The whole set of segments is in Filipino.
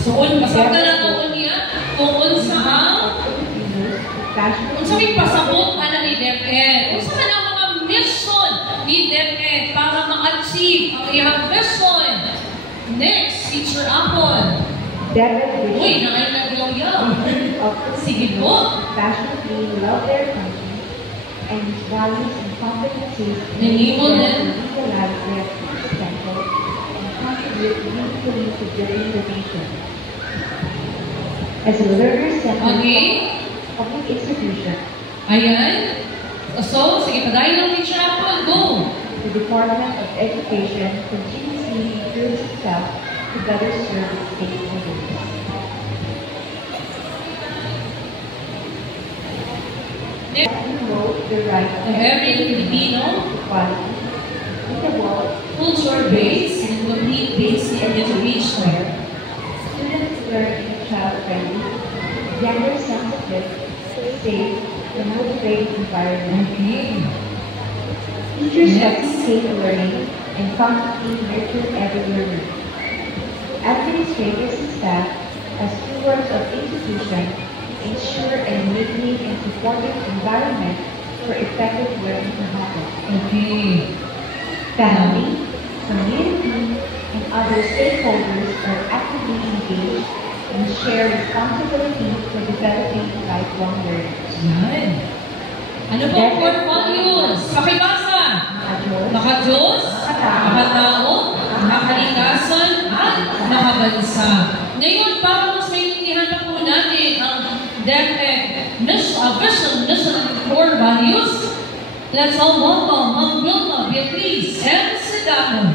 So, pasabot na ito niya kung unsa may pasabot na ni DepEd. Unsa man ang mga mission ni DepEd para ma-achieve ang iyang vision. Next, Teacher Apple. Uy, nangay-nagyaw-yaw. Sige po. Passionately love their country and its values and competencies Enable them to realize their potential and contribute meaningfully to building the nation. As a learner-centered public institution, ayan. So, sige, padayon ng Teacher Apple. Go. the Department of Education continuously improves itself to better serve its stakeholders. Next, Promote the right of every Filipino, equality, equitable, culture-based and complete basic education. students learn in a child-friendly, gender-sensitive, safe, and motivating environment. Okay. Teachers Next. facilitate learning and constantly nurture every learner. Administrators and staff, as stewards of institution, ensure and maintain a supportive environment for effective learning to happen. Okay. Family, community, and other stakeholders are actively engaged and share responsibility for developing lifelong learners. Yan. Ano po ang core values? Pakibasa. Maka-Diyos, makatao, makakalikasan, at makabansa. Ngayon, para mas maintindihan pa po natin ang DepEd vision, mission, and core values, let's all welcome Ma'am Wilma Beatriz and Sedano.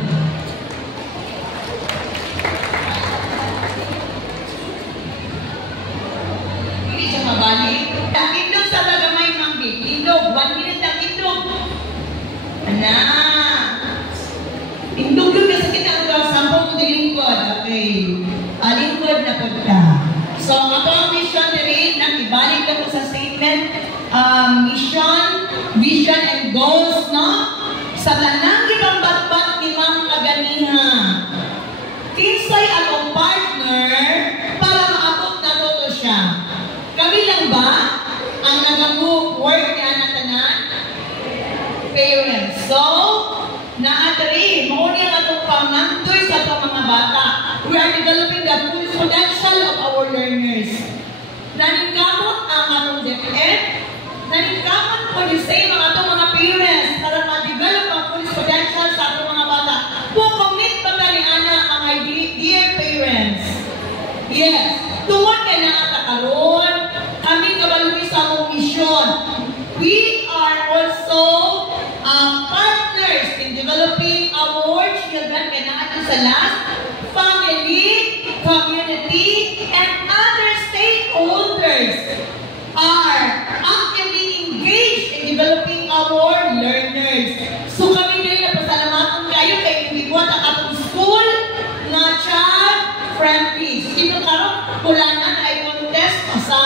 Hindi siya mabalik. Tindog sa bagamay, Ma'am B. Tindog. 1 minute ang tindog. Ana. Tindog yun kasi kita ang sampung mo lingkod. Okay. Lingkod na punta. So, ako ang mission na rin. Ibalik ako sa statement. Mission, vision, and goals, no? Sa tanang ibang batbat ni Ma'am Kaganiha. Kinsay akong partner para maabot na toto siya. Kami lang ba ang nag-work ni anak tanan? Parents. So, naatari, mauni ang atong pamnantoy sa atong mga bata. We are developing the full potential of our learners. Naningkamot ang atong DepEd, naningkamot po yung same ang atong mga parents para ma-develop ang full potential sa atong mga bata. Pukumit ba ka ni Ana ang dear parents? Yes. Tungod ka na ata karon, kami kabalugi sa among mission. We are also partners in developing our children kaya na ato sa last, family, community, and other stakeholders are actively engaged in developing our learners. So kami din na pasalamatan kayo kay ibibuat ang atong school na child-friendly. Sino karon kulanan ay contest sa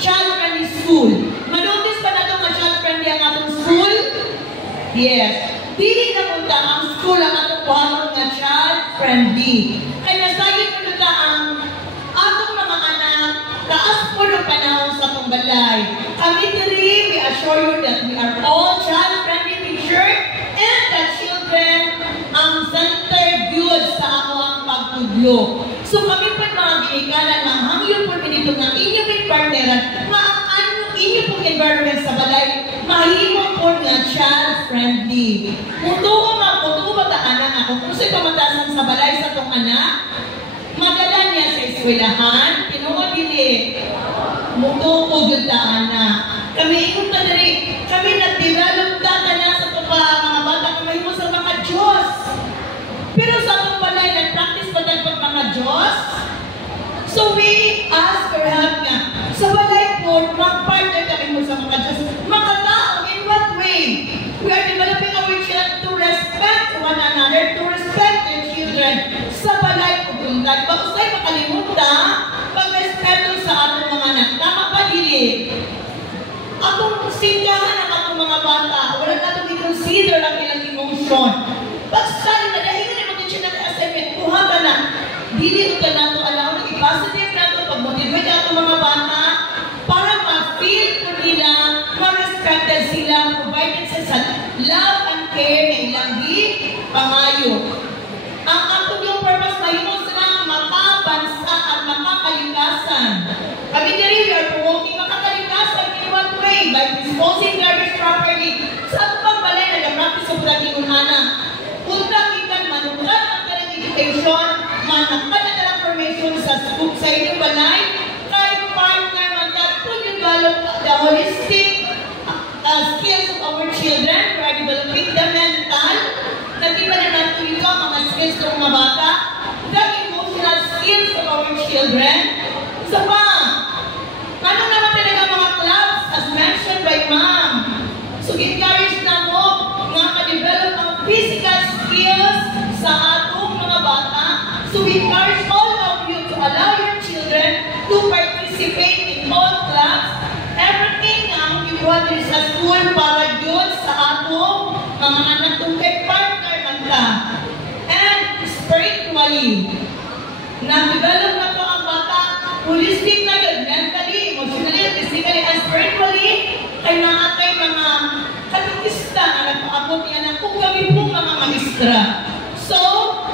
child-friendly school. Manotice ba na ito nga child-friendly ang atong school? Yes. Dili na punta ang school ang atong kuhanon nga child-friendly. Kaya nasagit mo na ang atong mga anak taas po ng panahon sa itong balay. Kami diri, we assure you that we are all child-friendly teachers and the children ang center viewed sa ako ang pagtudlo. So kami po mga ginikalan ng hangyon po pinito ng inyong partneran na ang inyong pong environment sa balay mahimo po nga child-friendly. Mutuo ba taanan ako kung sa'yo pamatasan sa balay sa itong anak? Madala niya sa eskwelahan, tinuod dili. Mutuo yun taanan. Kami ikot na dali, kami nag-develop na sa itong mga bata na mahimo sa mga Diyos. Pero sa itong balay, nag-practice ba tayo pag mga Diyos? So we ask for help nga. Sa balay po, mag-partner kami mo sa mga Diyos. Makatao, in what way? We are developing our children to respect one another, to respect their children. Sa balay po, bundag. Bakusay makalimutan, pag-respeto sa ating mga anak. Tama ba, dili? Atong singgahan ang atong mga bata. Wala na itong i-consider ang ilang emotion. Pagsali na dahil na mag-teacher na assignment, kuha ka na. Dili ka na ito, alam mo, positive na ito, pag-motivate ang mga bata para ma-feel po nila, ma-respected sila, provided sa love and care na ilang pangayo. Ang ato yung purpose na yun sila makabansa at makakalikasan. Kami diri, we are promoting makakalikasan in what way? By disposing garbage properly. Sa ato pang balay, nag-practice sa pulating unana. Unang-ikan, manukat ang kanilang education, manakad ang kanilang formation sa inyong balay, kahit partner, develop the holistic skills of our children. We are developing the mental. Nag-iba na natin ito, mga skills ng mga bata. The emotional skills of our children. Isa pa, ano naman talaga mga clubs as mentioned by Ma'am? So, encourage na mo nga ka-develop ang physical skills sa atong mga bata. So, we encourage all of you to allow your children to participate in all clubs. Everything ang ibuhat din sa school para yun sa atong mga anak kung kay partner man ka. And spiritually, na-develop na to ang bata, holistic na yun, mentally, emotionally, physically, and spiritually, ay naatay mga katikista na nagpaabot yan ang kung kami pong mga magistra. So,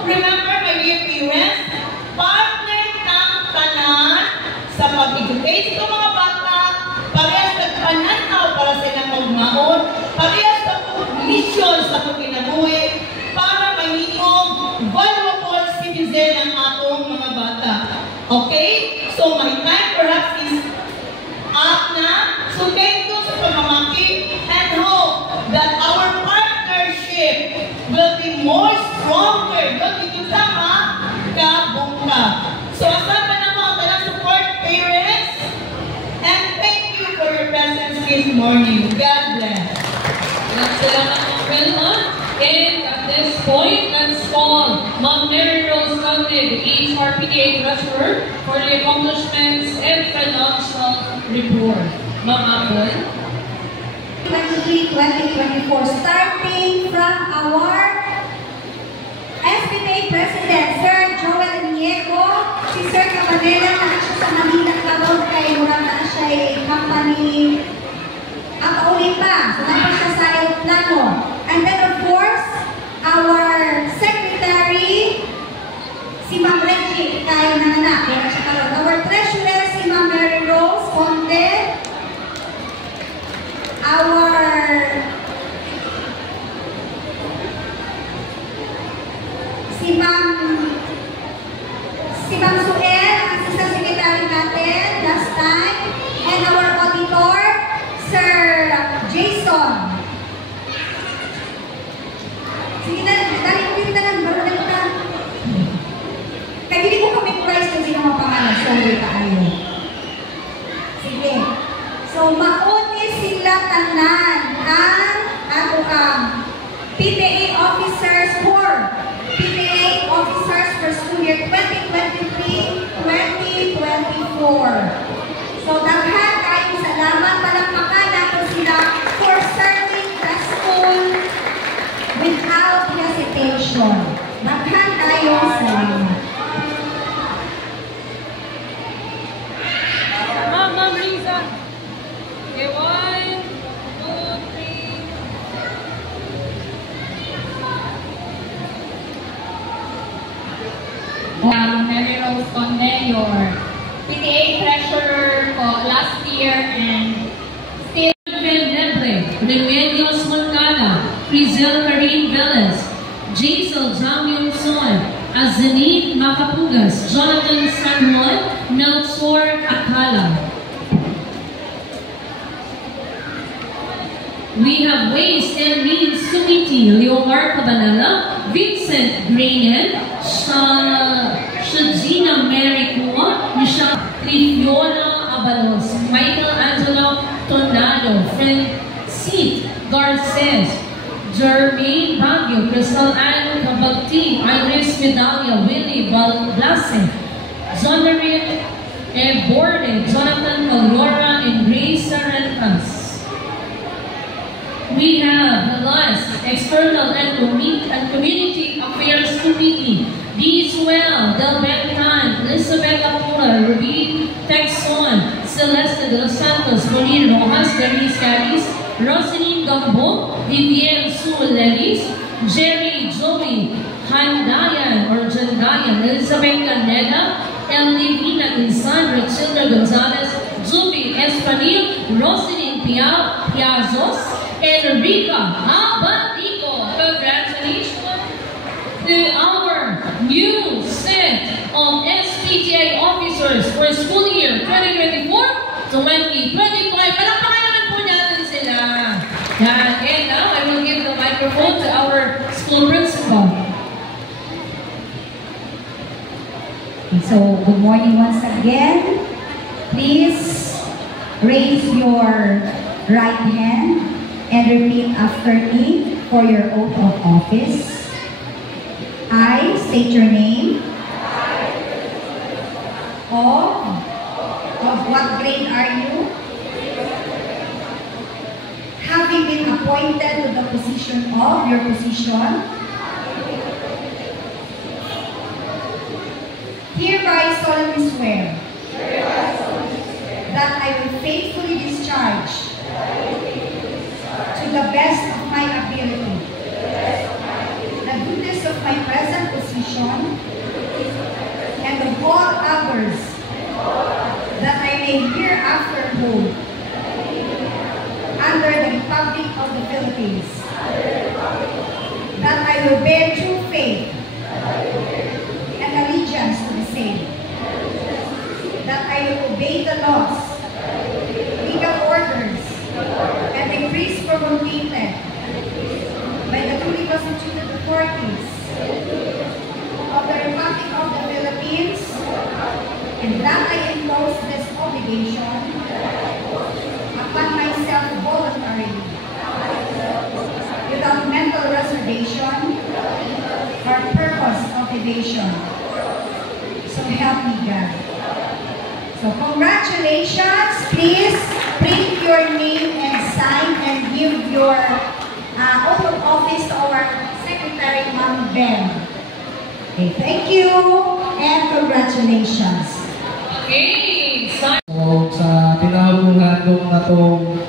remember my dear parents, partner ng tanan sa pag-educate sa mga bata, parehas nagpananaw para sa ilang magmaon, parehas sa mission sa pagkinabuhi, para mahimong valuable citizen ang atong mga bata. Okay? So, my time perhaps is up na. So, thank you sa pamamaki and hope that our partnership will be more stronger. Don't you tama? Kabungka. So, asan ba na mo ang talang support, parents? And thank you for your presence this morning. God bless. And at this point, let's call Ma'am Mary Rose Counted, HRPTA Treasurer, for the accomplishments and financial report. Ma'am Apple. 2023-2024, starting from our SPTA President, Sir Joel Niego. Si Sir Cabanela na siya sa Manila karon kay murang na siya company ang paulit pa. So, dapat siya sa aeroplano. And then, of course, our Secretary, si Ma'am Reggie, kayo na anak. Our Treasurer, si Ma'am Mary Rose Conde. Our si Ma'am Suel, Assistant Secretary natin last time. And our auditor, Sir Jason. Sige na, dali na lang, baro na kita. Kaya hindi ko kami price kung sino mga pangalan. Sorry tayo. Sige. So, mauni sila tanan ang PTA officers for school year 2023-2024. So, daghan kayo salamat, palakpakan natin sila for serving the school without hesitation. Daghan kayo salamat. Ma'am Lisa. Okay, 1, 2, 3. Mary Rose Conde, your PTA Treasurer last year and still Remedios Moncada, Frizel Karim Velez, Jaisal Jamyong Son, Azenit Macapugas, Jonathan San Juan, Melchor Akala. We have Ways and Means Committee, Leomar Cabanela, Vincent Grainen, Shadzina Mary Kua, Michelle Trifiola Abalos, Michael Angelo Tornado, Francine Garces, Jermaine Baguio, Crystal Ann Cabagti, Iris Medalla, Willie Balblase, Zonarit Borde, Jonathan Calora, and Grace Sarentas. We have the last External and Community Affairs Committee, Dee Suel, Del Bentan, Elizabeth Apura, Ruby Texon, Celeste de los Santos, Molina Rojas, Denise Callis, Rosaline Gambo, Vivienne Sue Levis, Jerry Joey Handayan or Jandayan, Elizabeth Canela, Elvina Insan, Rachilda Gonzalez, Zubi Espanil, Rosaline Piazos, and Rika Abatico. Congratulations to our new set of SPTA officers for school year 2024-2025. Palakpakan naman po natin sila. Yan. And now, I will give the microphone to our school principal. So, good morning once again. Please raise your right hand and repeat after me for your oath of office. I state your name. Of what grade are you? Having been appointed to the position of your position, hereby solemnly swear that I will faithfully discharge to the best of my ability the duties of my present position and of all others that I may hereafter hold under the Republic of the Philippines, that I will bear true faith and allegiance to the same, that I will obey the laws, legal orders, and decrees promulgated by the duly constituted authorities of the Republic of the Philippines, and that I impose this obligation upon myself voluntarily, without mental reservation or purpose of evasion. So help me God. So congratulations. Please print your name and sign and give your oath of office to our Secretary, Ma'am Ben. Okay, thank you and congratulations. Okay, So, sa tinahuluhan na itong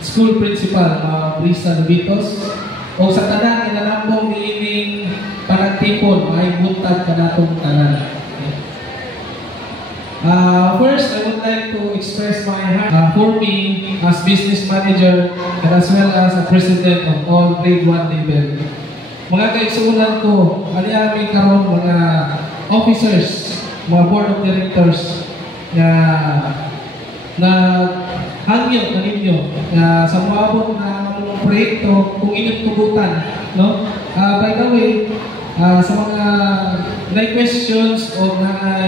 school principal, Brisa Lubitos, o sa tanan, ilanambong niining panagtipon, ay buntag ka na itong tanan. First, I would like to express my heart for me as business manager and as well as a president of all grade 1 level. Mga kaigsuunan ko, aliyami karon mga officers, mga board of directors na hangyo ninyo na sa muabot na proyekto kung inyong tugutan, no? By the way, sa mga like questions o mga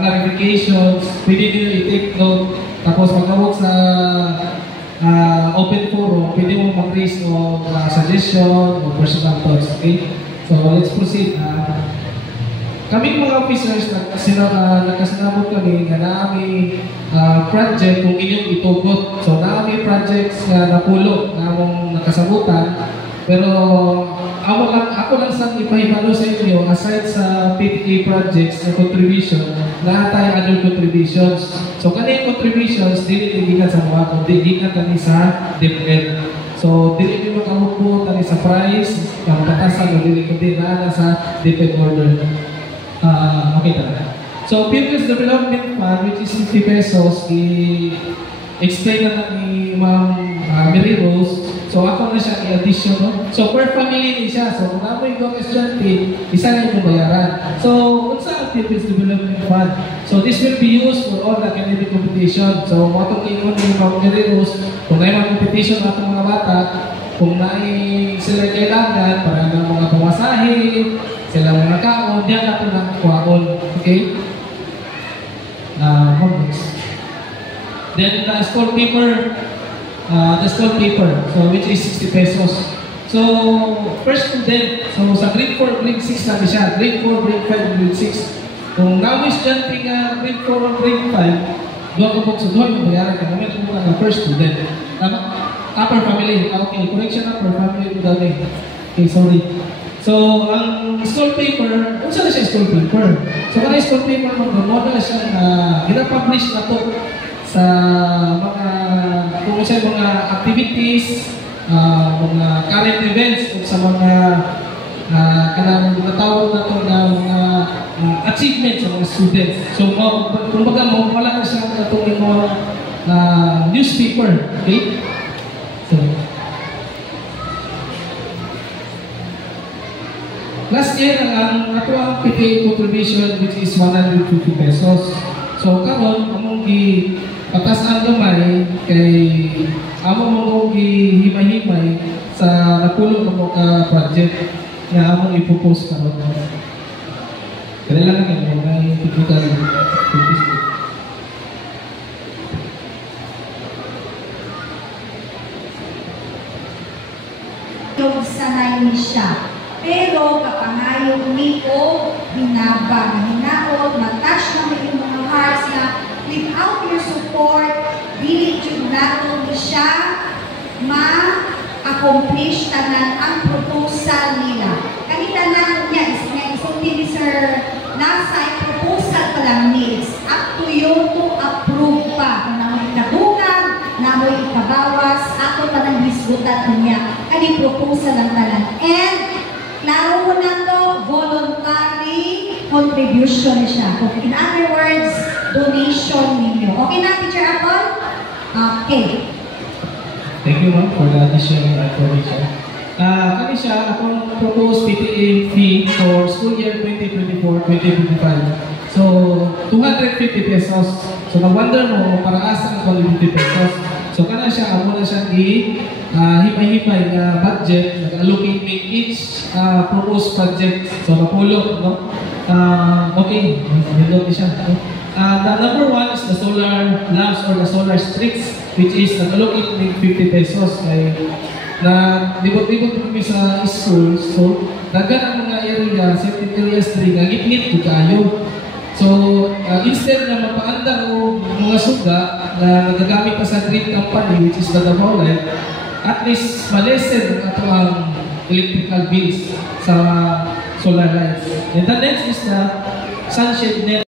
clarifications, pwede nyo i-take note, tapos pagkawag sa open forum, pwede mo mag-raise o suggestion o personal thoughts, okay? So let's proceed. Kaming mga officers, nagkasinabot kami na naami project kung inyong itugot. So naami projects na napulo na among nakasabutan. Pero ako lang sa ipahibalo sa inyo, aside sa PTA projects na contribution, lahat tayo other contributions. So kanina contributions, dili sa mga kundi, gikan kami sa DepEd. So dili nyo makahupo kami sa price, ang batasan o dili kundi na sa DepEd order. Okay talaga. So, People's Development Fund, which is 50 pesos, i-explain na ni Ma'am Mary Rose. So, ako na siya i-addition, no? So, per family din siya. So, kung ako yung estudyante, isa na yung bayaran. So, what's ang People's Development Fund? So, this will be used for all the academic competition. So, matong ingon ni Ma'am Mary Rose, kung na yung competition ng mga bata, kung na sila kailangan para ng mga pamasahe, sila mga kaon, diyan na ito ng kuwaon. Okay? Then the school paper, so which is 60 pesos. So, first student, so sa grade 4, grade 6 namin siya. Grade 4, grade 5, grade 6. Kung nawis dyan grade 4 o grade 5, doon ko po sa doon yung bayaran ka. Namin kung muna na first student. Upper family. Okay, correction upper family ko dami. Okay, sorry. So, ang school paper, unsa na siya school paper? So, kada school paper mo na siya gina-publish na to sa mga kung sa mga activities, mga current events o sa mga kanang tawag na to na mga achievements sa mga students. So, kumbaga mo wala na siya katong mga newspaper, okay? So, last year, ang ato ang PTA contribution which is 150 pesos. So, karon among patasan gamay kay among mong himay-himay sa napulong mo ka project na among ipopose karon. Kaya lang kayo may typical activities. Yung sanay ni siya. Pero kapangayong ni ko, hinaba, hinaot, matouch na may mga hearts na without your support, dili yung nato ni siya ma-accomplish tanan ang proposal nila. Kanina na niya, isulti ni Sir nasa proposal pa lang ni, it's up to you to approve pa. Kung namoy kadungan, namoy ikabawas, ako pa nang hisgutan niya. Kani proposal ang tanan. And klaro mo na to, voluntary contribution siya. In other words, donation ninyo. Okay na, Teacher Apple? Okay. Thank you, ma'am, for the additional information. Kami siya, akong proposed PTA fee for school year 2024-2025. So, 250 pesos. So, na-wonder mo, para asa ang 250 pesos. So, kana siya, amo na siya himay-himay na budget, nag-allocate me each proposed project. So, mapulot, no? Okay, nilot siya. The number one is the solar lamps or the solar streets, which is nag-allocate me 50 pesos. Na libot-libot kami sa school, so dagan ang mga area, certain areas rin, ngit-ngit ko kayo. So, instead na mapaandar o mga suga na nagagamit pa sa grid company, which is the Davao Light, at least malesen ang ato ang electrical bills sa solar lights. And the next is the sunshade net.